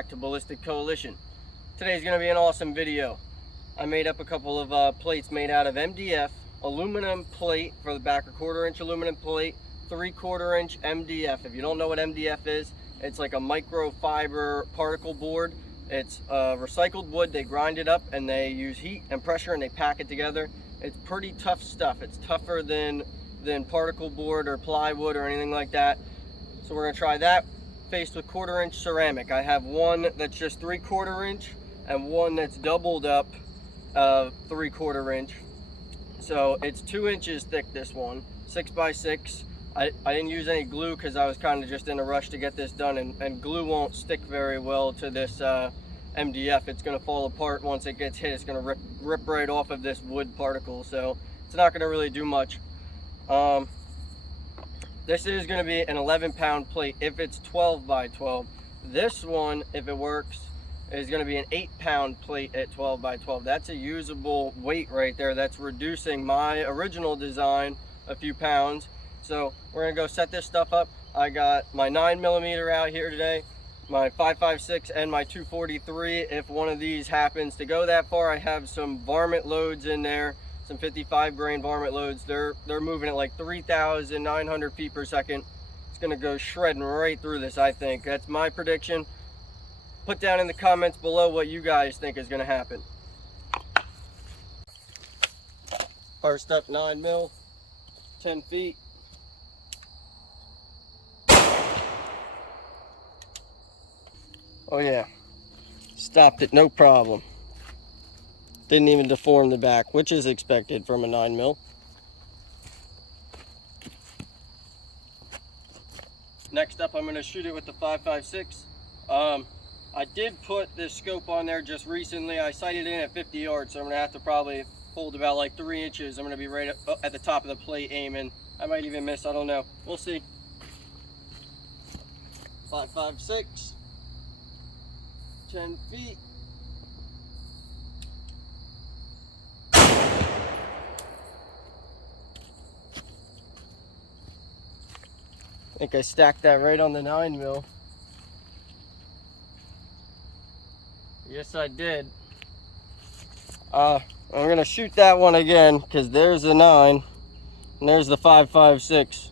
back to Ballistic Coalition. Today's going to be an awesome video. I made up a couple of plates made out of MDF, aluminum plate for the back, a 1/4 inch aluminum plate, 3/4 inch MDF. If you don't know what MDF is, it's like a microfiber particle board. It's recycled wood. They grind it up and they use heat and pressure and they pack it together. It's pretty tough stuff. It's tougher than particle board or plywood or anything like that. So we're going to try that faced with 1/4 inch ceramic. I have one that's just 3/4 inch and one that's doubled up 3/4 inch. So it's 2 inches thick, this one, 6 by 6. I didn't use any glue because I was kind of just in a rush to get this done, and glue won't stick very well to this MDF. It's going to fall apart once it gets hit. It's going to rip right off of this wood particle, so it's not going to really do much. This is going to be an 11-pound plate if it's 12 by 12. This one, if it works, is going to be an 8-pound plate at 12 by 12. That's a usable weight right there. That's reducing my original design a few pounds. So we're going to go set this stuff up. I got my 9mm out here today, my 5.56 and my 243. If one of these happens to go that far, I have some varmint loads in there, some 55 grain varmint loads. They're moving at like 3,900 feet per second. It's going to go shredding right through this, I think. That's my prediction. Put down in the comments below what you guys think is going to happen. First up, 9mm, 10 feet. Oh yeah, stopped it, no problem. Didn't even deform the back, which is expected from a 9mm. Next up, I'm going to shoot it with the 5.56. I did put this scope on there just recently. I sighted in at 50 yards, so I'm going to have to probably hold about like 3 inches. I'm going to be right at the top of the plate aiming. I might even miss, I don't know. We'll see. 5.56. 10 feet. I think I stacked that right on the 9mm. Yes, I did. I'm gonna shoot that one again because there's the 9 and there's the 5.56.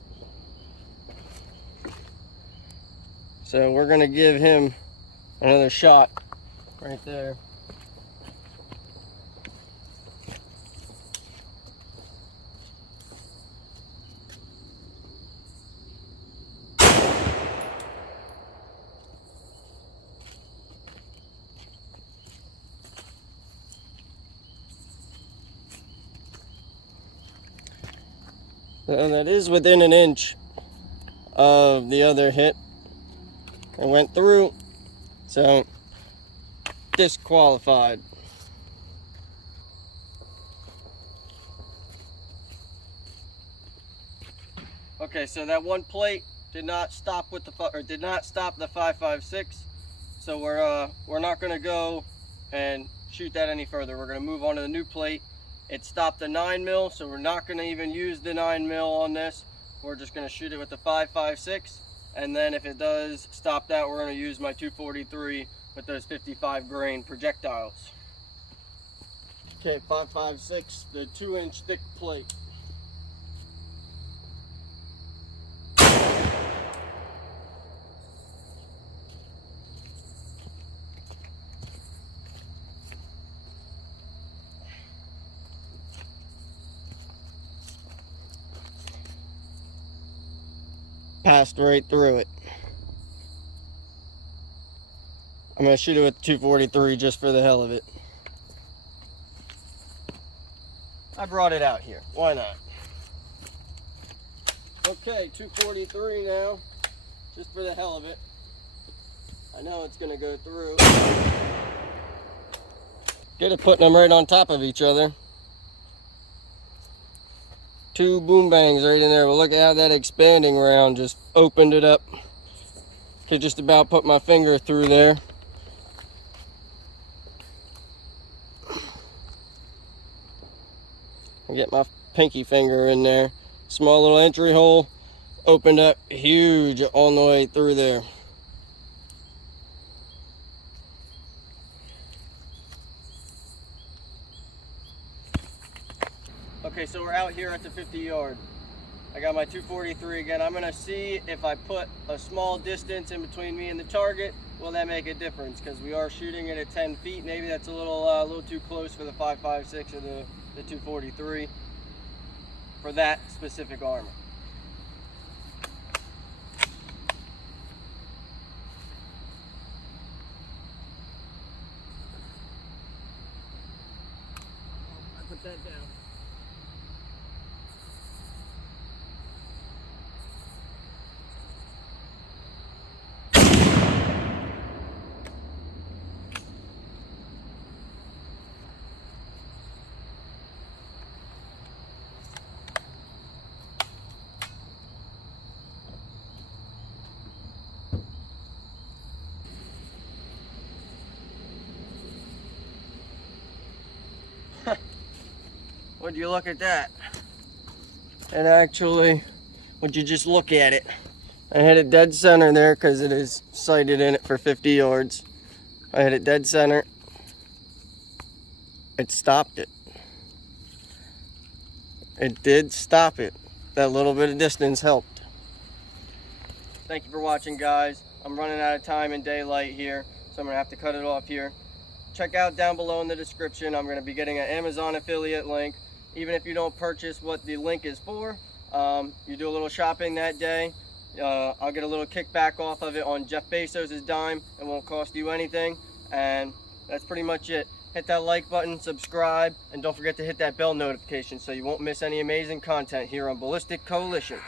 So we're gonna give him another shot right there. And that is within an inch of the other hit. It went through, so disqualified. Okay, so that one plate did not stop with the 5.56. So we're not going to go and shoot that any further. We're going to move on to the new plate. It stopped the 9mm, so we're not going to even use the 9mm on this. We're just going to shoot it with the 5.56, and then if it does stop that, we're going to use my 243 with those 55 grain projectiles. Okay, 5.56, the 2-inch thick plate. Passed right through it. I'm going to shoot it with 243 just for the hell of it. I brought it out here. Why not? Okay, 243 now, just for the hell of it. I know it's going to go through. Get it putting them right on top of each other. 2 boom bangs right in there. Well, look at how that expanding round just opened it up. Could just about put my finger through there. I'll get my pinky finger in there. Small little entry hole, opened up huge all the way through there. Okay, so we're out here at the 50 yard. I got my 243 again. I'm gonna see if I put a small distance in between me and the target, will that make a difference? Because we are shooting it at 10 feet. Maybe that's a little too close for the 5.56 or the 243 for that specific armor. I put that down. Would you look at that? And actually, would you just look at it? I hit it dead center there because it is sighted in it for 50 yards. I hit it dead center. It stopped it. It did stop it. That little bit of distance helped. Thank you for watching, guys. I'm running out of time in daylight here, so I'm gonna have to cut it off here. Check out down below in the description. I'm gonna be getting an Amazon affiliate link. Even if you don't purchase what the link is for, you do a little shopping that day, I'll get a little kickback off of it on Jeff Bezos' dime. It won't cost you anything, and that's pretty much it. Hit that like button, subscribe, and don't forget to hit that bell notification so you won't miss any amazing content here on Ballistic Coalition.